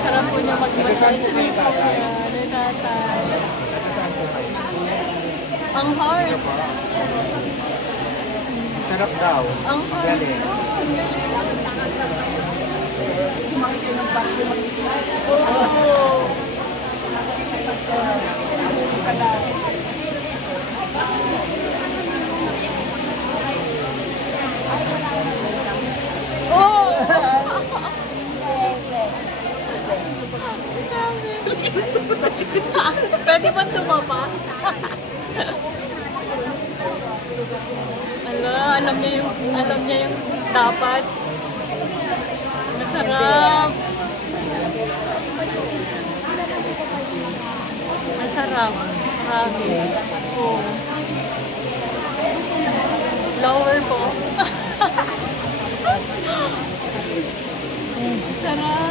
Sarap po niya mag-massage rin po yan. Ni tatay. Ang hard. Sarap daw. Ang hard. Galing. Oh. Pwede ba tumapa? Alam niya yung dapat. Masarap. Masarap. Marami. Oh. Lower po. Sarap.